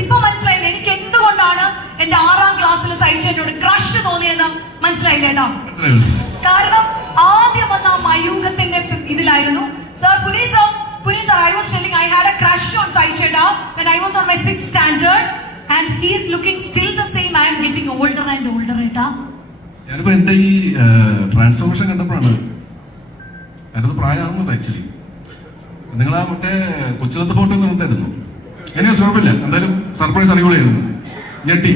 ഇപ്പൊ മനസ്സിലായില്ല എനിക്ക് എന്തുകൊണ്ടാണ് എന്റെ 6ാം ക്ലാസ്സിൽ സൈച്ചേട്ടനോട് ക്രഷ് തോന്നിയെന്ന് മനസ്സിലായില്ലേട്ടാ. കാരണം ആദ്യം വന്ന ആ മയൂഖത്തിന്റെ ഇതിലായിരുന്നു. Sir, Puneet sir, I was telling I had a crush on Saicheta when I was on my 6th standard and he is looking still the same. I am getting older and older ഏട്ടാ. ഞാനിപ്പോ എന്റെ ഈ transformation കണ്ടപ്പോഴാണ് എന്റെ പ്രായമാകുന്നത്. Actually നിങ്ങൾ ആ മറ്റേ കൊച്ചിലത്തെ photo ഒന്നും ഉണ്ടായിരുന്നു. എനിക്ക് കുഴപ്പമില്ല, എന്തായാലും സർപ്രൈസ് അടിപൊളിയായിരുന്നു. ഞെട്ടി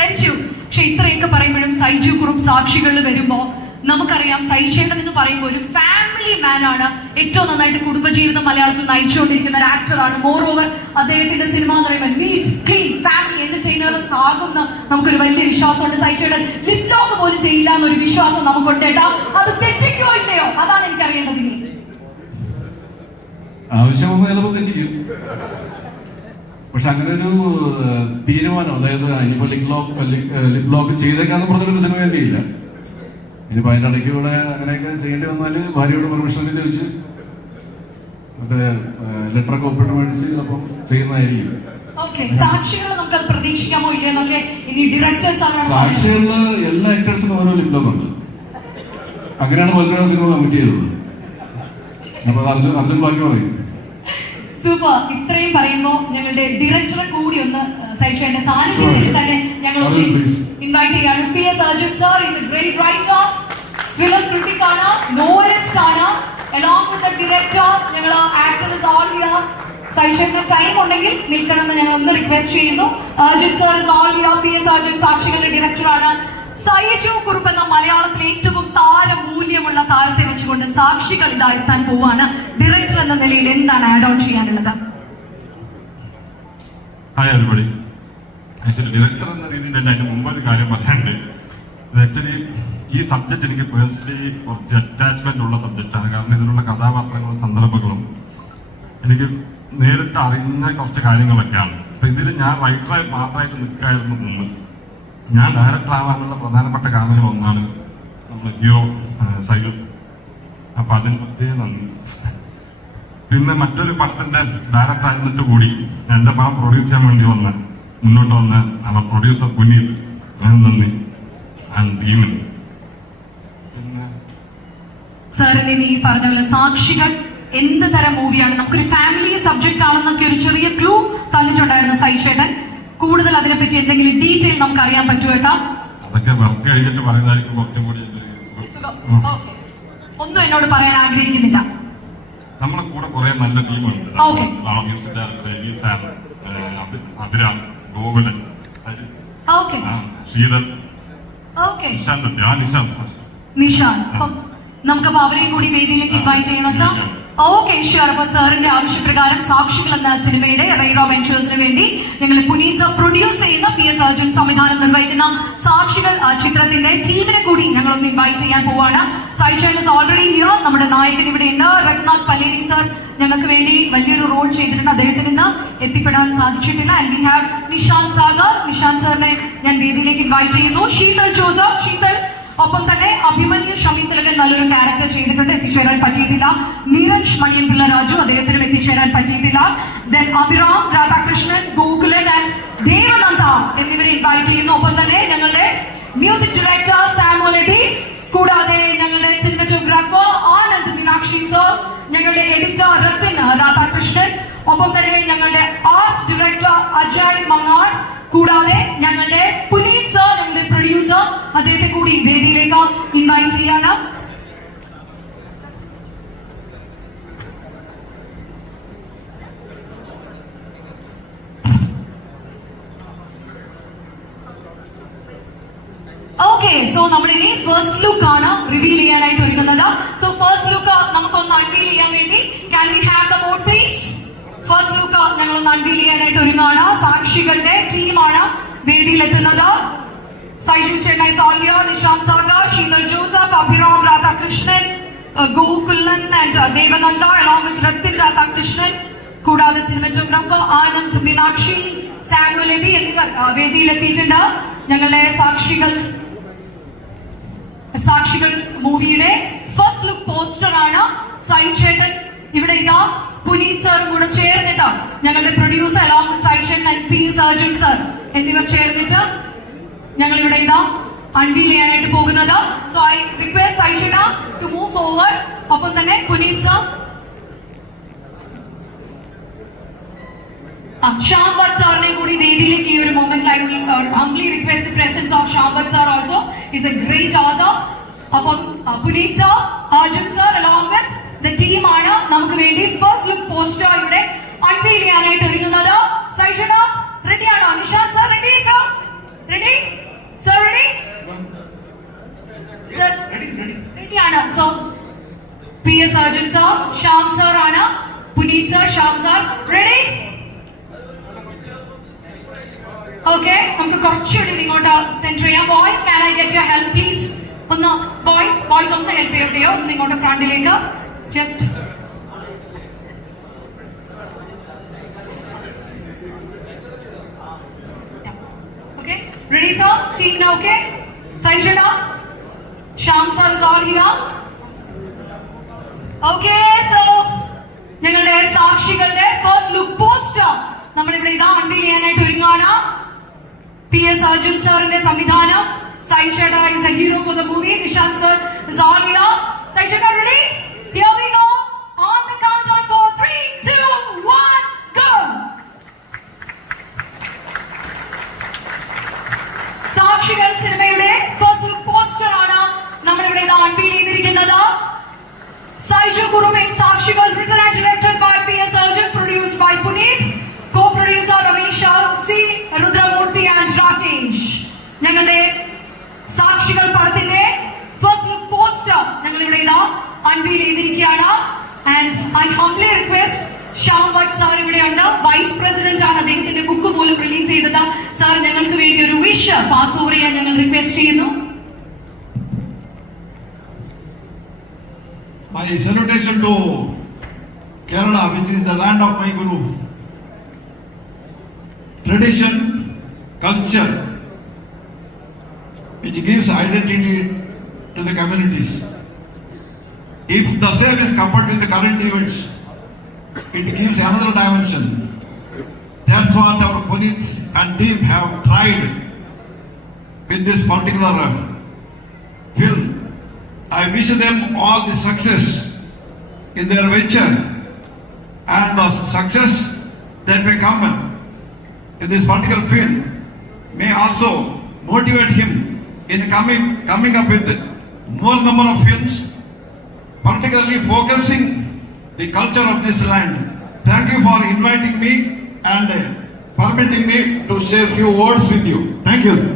ധരിച്ചു. പക്ഷെ ഇത്രയൊക്കെ പറയുമ്പോഴും സൈജു കുറുപ്പ് സാക്ഷികളിൽ വരുമ്പോ നമുക്കറിയാം സൈചേട്ടൻ എന്ന് പറയുമ്പോൾ ഒരു ഫാമിലി മാൻ ആണ്. ഏറ്റവും നന്നായിട്ട് കുടുംബജീവിതം മലയാളത്തിൽ നയിച്ചുകൊണ്ടിരിക്കുന്ന ഒരു ആക്ടറാണ്. മോർ ഓവർ അദ്ദേഹത്തിന്റെ സിനിമ എന്ന് പറയുമ്പോൾ നീറ്റ് ക്ലീൻ ഫാമിലി എന്റർടൈനേഴ്സ് ആകുന്ന നമുക്കൊരു വലിയ വിശ്വാസമുണ്ട്. സൈചേട്ടൻ ലിപ് ലോക്ക് പോലും ചെയ്യില്ല എന്നൊരു വിശ്വാസം നമുക്കുണ്ട് കേട്ടോ. അത് തെറ്റിക്കോ ഇല്ലയോ അതാണ് എനിക്കറിയേണ്ടത്. ഇനി ആവശ്യമൊന്നും ചിലപ്പോൾ തെറ്റിക്കും, പക്ഷെ അങ്ങനെ ഒരു തീരുമാനം, അതായത് ഇനിയിപ്പോ ലിപ് ലോക്ക് ചെയ്തേക്കാന്ന് പറഞ്ഞൊരു സിനിമ എന്തിയില്ല. ഇനിയിപ്പോ അതിന്റെ ഇടയ്ക്ക് കൂടെ അങ്ങനെയൊക്കെ ചെയ്യേണ്ടി വന്നാല് ഭാര്യയോട് പെർമിഷൻ ചോദിച്ച് മറ്റേ ലെറ്ററൊക്കെ ഒപ്പിട്ട് മേടിച്ച് ചിലപ്പം ചെയ്യുന്നതായിരിക്കും. സാക്ഷികളില് എല്ലാ ആക്ടേഴ്സിനും ഓരോ ലിപ് ലോക്ക് ഉണ്ട്. അങ്ങനെയാണ് പലരും സിനിമ കമ്മിറ്റ് ചെയ്തത്. അപ്പൊ അർജുൻ ബാക്കി പറയും. സൂപ്പർ. ഇത്രയും പറയുമ്പോ ഞങ്ങളുടെ ഡയറക്ടറെ കൂടി ഒന്ന് സൈച്ചേട്ടന്റെ സാന്നിധ്യത്തിൽ തന്നെ ഞങ്ങൾ ഇൻവൈറ്റ് ചെയ്യാണ്. PS Arjun sir is a great writer, film critic ആണ്, novelist ആണ്, along with the director. ഞങ്ങൾ actor is all here. സൈച്ചേട്ടന് ടൈം ഉണ്ടെങ്കിൽ നിൽക്കണമെന്ന് ഞങ്ങൾ ഒന്ന് റിക്വസ്റ്റ് ചെയ്യുന്നു. Arjun sir is all here. PS Arjun സാക്ഷികളുടെ ഡയറക്ടർ ആണ്. സൈജു കുറുപ്പ് എന്ന മലയാളത്തിൽ ഏറ്റവും താരമൂല്യമുള്ള താരത്തെ വെച്ചുകൊണ്ട് സാക്ഷികൾ ഇതായെത്താൻ പോവാണ്. ഡയറക്ടർ എന്ന നിലയിൽ എന്താണ് ആഡ് ഓൺ ചെയ്യാനുള്ളത്? Hi everybody. ആക്ച്വലി ഡയറക്ടർ എന്ന രീതിയിൽ തന്നെ അതിന് മുമ്പ് ഒരു കാര്യം പറയാനുണ്ട്. ഇത് ആക്ച്വലി ഈ സബ്ജക്റ്റ് എനിക്ക് പേഴ്സണലി കുറച്ച് അറ്റാച്ച്മെന്റ് ഉള്ള സബ്ജക്റ്റാണ്. കാരണം ഇതിലുള്ള കഥാപാത്രങ്ങളും സന്ദർഭങ്ങളും എനിക്ക് നേരിട്ട് അറിയുന്ന കുറച്ച് കാര്യങ്ങളൊക്കെയാണ്. അപ്പൊ ഇതിൽ ഞാൻ റൈറ്ററായി മാത്രമായിട്ട് നിൽക്കായിരുന്നു മുമ്പ്. ഞാൻ ഡയറക്ടർ ആവാനുള്ള പ്രധാനപ്പെട്ട കാരണങ്ങൾ ഒന്നാണ് നമ്മുടെ ഹീറോ സൈജു. അപ്പൊ അതിന് പ്രത്യേകം നന്ദി. പിന്നെ മറ്റൊരു പടത്തിന്റെ ഡയറക്ടർ ആയിരുന്നിട്ട് കൂടി എന്റെ പടം പ്രൊഡ്യൂസ് ചെയ്യാൻ വേണ്ടി മുന്നോട്ട് വന്ന അവർ പ്രൊഡ്യൂസർ പുനീത്, ഞാൻ നന്ദി. ആൻഡ് ടീമിന്. സാറിന് നീ പറഞ്ഞ പോലെ സാക്ഷികൾ എന്ത് തരം മൂവിയാണ്, നമുക്കൊരു ഫാമിലി സബ്ജക്ട് ആണെന്നൊക്കെ ഒരു ചെറിയ ക്ലൂ തന്നിട്ടുണ്ടായിരുന്നു സൈചേട്ടൻ. കൂടുതൽ അതിനെപ്പറ്റി എന്തെങ്കിലും ഡീറ്റെയിൽ നമുക്ക് അറിയാൻ പറ്റുമോ ഏട്ടാ? അതൊക്കെ വർക്ക് കഴിഞ്ഞിട്ട് പറയുന്നതായിരിക്കും കുറച്ചും കൂടി. ഒന്നും എന്നോട് പറയാൻ ആഗ്രഹിക്കുന്നില്ല. നമ്മളെ കൂടെ കുറെ നല്ല ടീമുണ്ട്. അഭിരാം, ഗോകുലൻ, ശ്രീധർ, നിഷാന്ത്. നമുക്കപ്പോ അവരെയും കൂടി വേദിയിലേക്ക് ഇൻവൈറ്റ് ചെയ്യണം സാർ. Okay sure. അപ്പൊ സാറിന്റെ ആവശ്യപ്രകാരം സാക്ഷികൾ എന്ന സിനിമയുടെ റൈറോ വെഞ്ചേഴ്സിന് വേണ്ടി ഞങ്ങൾ പുനീത് സർ പ്രൊഡ്യൂസ് ചെയ്യുന്ന PS Arjun സംവിധാനം നിർവഹിക്കുന്ന സാക്ഷികൾ ചിത്രത്തിന്റെ ടീമിനെ കൂടി ഞങ്ങളൊന്ന് ഇൻവൈറ്റ് ചെയ്യാൻ പോവാണ്. സൈചേട്ടൻ ഇസ് ഓൾറെഡി ഹിയർ. നമ്മുടെ നായകൻ ഇവിടെ ഉണ്ട്. രഘുനാഥ് പല്ലേരി സർ ഞങ്ങൾക്ക് വേണ്ടി വലിയൊരു റോൾ ചെയ്തിട്ടുണ്ട്. അദ്ദേഹത്തിന് ഇന്ന് എത്തിപ്പെടാൻ സാധിച്ചിട്ടില്ല. And we have Nishant Sagar. Nishant സാറിനെ ഞാൻ വേദിയിലേക്ക് ഇൻവൈറ്റ് ചെയ്യുന്നു. ശീതൽ ജോസഫ്. ശീതൽ. ഒപ്പം തന്നെ അഭിമന്യു ഷമീത്തിലൊക്കെ നല്ലൊരു ക്യാരക്ടർ ചെയ്തിട്ടുണ്ട്, എത്തിച്ചേരാൻ പറ്റിയിട്ടില്ല. നീരജ് മണിയൻപിള്ള രാജു, അദ്ദേഹത്തിനും എത്തിച്ചേരാൻ പറ്റിയിട്ടില്ല. ദെൻ അഭിറാം, രാധാകൃഷ്ണൻ, ഗോകുലൻ ആൻഡ് ദേവനന്ദ എന്നിവരെ ഇൻവൈറ്റ് ചെയ്യുന്നു. ഒപ്പം തന്നെ ഞങ്ങളുടെ മ്യൂസിക് ഡയറക്ടർ സാമുൽ എബി, കൂടാതെ ഞങ്ങളുടെ സിനിമറ്റോഗ്രാഫർ ആനന്ദ് മീനാക്ഷി സർ, ഞങ്ങളുടെ എഡിറ്റർ രത്തിൻ രാധാകൃഷ്ണൻ, ഒപ്പം തന്നെ ഞങ്ങളുടെ ആർട്ട് ഡയറക്ടർ അജയ് മങ്ങാട്, കൂടാതെ ഞങ്ങളുടെ പുനീത് സർ, ഞങ്ങളുടെ പ്രൊഡ്യൂസർ, അദ്ദേഹത്തെ കൂടി വേദിയിലേക്ക് ഇൻവൈറ്റ് ചെയ്യണം. ഓക്കെ, സോ നമ്മൾ ഇനി ഫസ്റ്റ് ലുക്ക് ആണ് റിവീൽ ചെയ്യാനായിട്ട് ഒരുങ്ങുന്നത്. സോ ഫസ്റ്റ് ലുക്ക് നമുക്കൊന്ന് അൺവീൽ ചെയ്യാൻ വേണ്ടി can we have the board please? First look ഞങ്ങളൊന്ന് അൺവീൽ ചെയ്യാനായിട്ട് ഒരുങ്ങുകയാണ്. സാക്ഷികളുടെ ടീമാണ് വേദിയിലെത്തുന്നത്. Saiju Chennai Solhiya, Nishant Sagar, Sheetal Joseph, Abhiram Radhakrishnan, Gokulan and Devananda along with Rathin Radhakrishnan, കൂടാതെ സിനിമറ്റോഗ്രാഫർ ആനന്ദ് മീനാക്ഷി, സാമുവൽ എബി എന്നിവർ വേദിയിലെത്തിയിട്ടുണ്ട്. ഞങ്ങളുടെ സാക്ഷികൾ മൂവിയുടെ ഫസ്റ്റ് ലുക്ക് പോസ്റ്റർ ആണ്. സായി ചേട്ടൻ ഇവിടെ ഇതാ, പുനീത് സാറും കൂടെ ചേർന്നിട്ട് ഞങ്ങളുടെ പ്രൊഡ്യൂസർ along with സായി ചേട്ടൻ and PS അർജുൻ സർ എന്നിവർ ചേർന്നിട്ട് ഞങ്ങൾ ഇവിടെ ഇതാ അൺവീൽ ചെയ്യാനായിട്ട് പോകുന്നത്. സോ ഐ റിക്വസ്റ്റ് സായി ചേട്ടാ ടു മൂവ് ഫോർവേഡ്. ഒപ്പം തന്നെ പുനീത് സർ, ഷാംബത് സാറിനെ കൂടി വേദിയിലേക്ക് ഈ ഒരു moment I will humbly request the presence of Shambath sir also. Is a great author. അപ്പം Puneeth sir, Arjun sir along with the team ആണ് നമുക്ക് വേണ്ടി ഫസ്റ്റ് ലുക്ക് പോസ്റ്റർ ഇവിടെ അൺവീൽ ചെയ്യാനായിട്ട് ഒരുങ്ങുന്നത്. സൈഷന റെഡിയാണോ? Nishant sir ready? Sir ready? Sir ready? Sir റെഡിയാണ്. So PS Arjun sir, Shyam sir ആണ്, Puneeth sir, Shyam sir ready? Okay, നമുക്ക് കുറച്ചുകൂടി ഇങ്ങോട്ട് സെൻറ്റർ ചെയ്യാം. Boys, can I get your help please? ഒന്ന് ബോയ്സ് ഒന്ന് ഹെൽപ്പ് ചെയ്യട്ടെയോ? ഒന്ന് ഇങ്ങോട്ട് ഫ്രണ്ടിലേക്ക് just. Okay, ready sir? Team okay? Saijana, Shyam sir is all here. Okay, so ഞങ്ങളുടെ സാക്ഷികളുടെ ഫസ്റ്റ് ലുക്ക് പോസ്റ്റർ നമ്മളിവിടെ ഇതാ അൺവീൽ ചെയ്യാനായിട്ട് ഒരുങ്ങാണ്. PS അർജുൻ സാറിന്റെ സംവിധാനം. സായി ചേട്ടാ is a hero for the movie. Nishanth sir is all here. Sai ചേട്ടാ ready? Here we go. On the count on 4, 3, 2, 1, go. സാക്ഷികൾ സിനിമയുടെ ഫസ്റ്റ് ലുക്ക് പോസ്റ്റർ ആണ് നമ്മളിവിടെ ഇതാ അൺവീൽ ചെയ്തിരിക്കുന്നത്. Saiju Kuruming Sakshigal, written and directed by PS Arjun, produced by Puneet, co-producer Ramesh C, Rudramurthy and Rakesh. ഞങ്ങളുടെ സാക്ഷികൾ പടത്തിന്റെ first look poster ഞങ്ങൾ ഇവിടെ ഇതാ അൺവീൽ ചെയ്തിരിക്കുകയാണ്. And I humbly request Shambath sir ഇവിടെയുണ്ട്. വൈസ് പ്രസിഡന്റ് ആണ്, അദ്ദേഹത്തിന്റെ ബുക്ക് പോലും റിലീസ് ചെയ്തത്. സാർ ഞങ്ങൾക്ക് വേണ്ടി ഒരു വിഷ് പാസ് ഓവർ ചെയ്യാൻ ഞങ്ങൾ റിക്വസ്റ്റ് ചെയ്യുന്നു. My salutation to Kerala, which is the land of my Guru. Tradition, culture, which gives identity to the communities. If the same is coupled with the current events, it gives another dimension. That's what our Puneet and team have tried with this particular film. I wish them all the success in their venture, and the success that may come in this particular film may also motivate him in coming up with more number of films, particularly focusing the culture of this land. Thank you for inviting me and permitting me to share few words with you. Thank you.